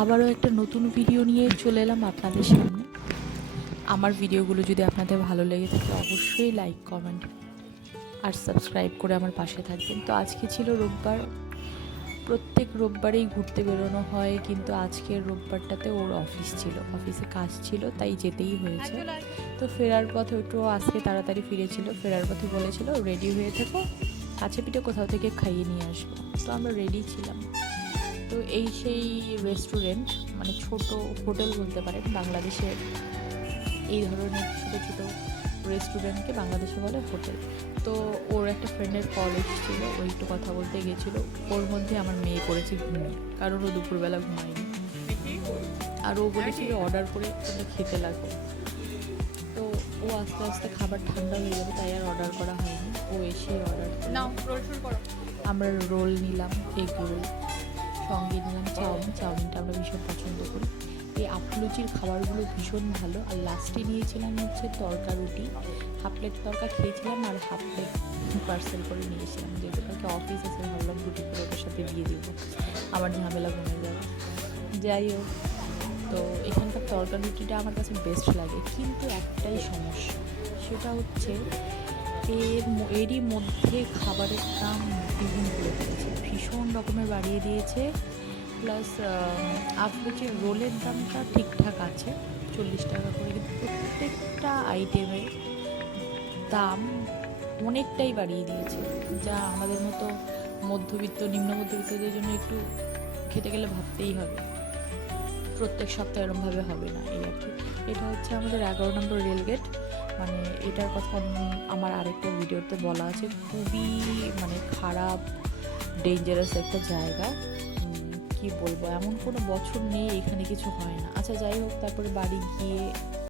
আবারও একটা নতুন ভিডিও নিয়ে চলে এলাম আপনাদের সামনে। আমার ভিডিওগুলো যদি আপনাদের ভালো লেগে থাকে অবশ্যই লাইক, কমেন্ট আর সাবস্ক্রাইব করে আমার পাশে থাকবেন। তো আজকে ছিল রোববার। প্রত্যেক রোববারেই ঘুরতে বেরোনো হয়, কিন্তু আজকের রোববারটাতে ওর অফিস ছিল, অফিসে কাজ ছিল, তাই যেতেই হয়েছে। তো ফেরার পথে একটু আজকে তাড়াতাড়ি ফিরেছিল, ফেরার পথে বলেছিল রেডি হয়ে থেকো, কাছে পিঠে কোথাও থেকে খাইয়ে নিয়ে আসবো। তো আমরা রেডি ছিলাম। তো এই সেই রেস্টুরেন্ট, মানে ছোট হোটেল বলতে পারেন। বাংলাদেশের এই ধরনের ছোটো ছোটো রেস্টুরেন্টকে বাংলাদেশে বলে হোটেল। তো ওর একটা ফ্রেন্ডের কল এসেছিল, ও একটু কথা বলতে গেছিলো। ওর মধ্যে আমার মেয়ে পড়েছে ঘুমিয়ে, কারণ ও দুপুরবেলা ঘুমায়নি। আর ও বলেছিল অর্ডার করে তোমরা খেতে লাগো। তো ও আস্তে আস্তে খাবার ঠান্ডা হয়ে যাবে, তাই আর অর্ডার করা হয়নি। ও এসে অর্ডার করো। আমরা রোল নিলাম, এগ রোল, সঙ্গে নিলাম চাউমিন। চাউমিনটা আমরা ভীষণ পছন্দ করি। এই আফলুচির খাবারগুলো ভীষণ ভালো। আর লাস্টে নিয়েছিলাম হচ্ছে তরকা রুটি, হাফ প্লেট তরকা খেয়েছিলাম আর হাফ প্লেট পার্সেল করে নিয়েছিলাম, যেহেতু কালকে অফিস আছে ভাবলাম রুটি করে ওটার সাথে দিয়ে দিব, আমার ঝামেলা কমে যাবে। যাই হোক, তো এখানকার তরকা রুটিটা আমার কাছে বেস্ট লাগে, কিন্তু একটাই সমস্যা, সেটা হচ্ছে এরই মধ্যে খাবারের দাম দ্বিগুণ করে দিয়েছে, ভীষণ রকমের বাড়িয়ে দিয়েছে। প্লাস আফলুচির রোলের দামটা ঠিকঠাক আছে 40 টাকা করে, কিন্তু প্রত্যেকটা আইটেমের দাম অনেকটাই বাড়িয়ে দিয়েছে, যা আমাদের মতো মধ্যবিত্ত নিম্ন মধ্যবিত্তদের জন্য একটু খেতে গেলে ভাবতেই হবে। প্রত্যেক সপ্তাহে এরমভাবে হবে না, এই আর কি। এটা হচ্ছে আমাদের 11 নম্বর রেলগেট। মানে এটার কথা আমার আরেকটা ভিডিওতে বলা আছে, খুবই মানে খারাপ ডেঞ্জারাস একটা জায়গা। কি বলবো, এমন কোনো বছর নেই এখানে কিছু হয় না। আচ্ছা যাই হোক, তারপরে বাড়ি গিয়ে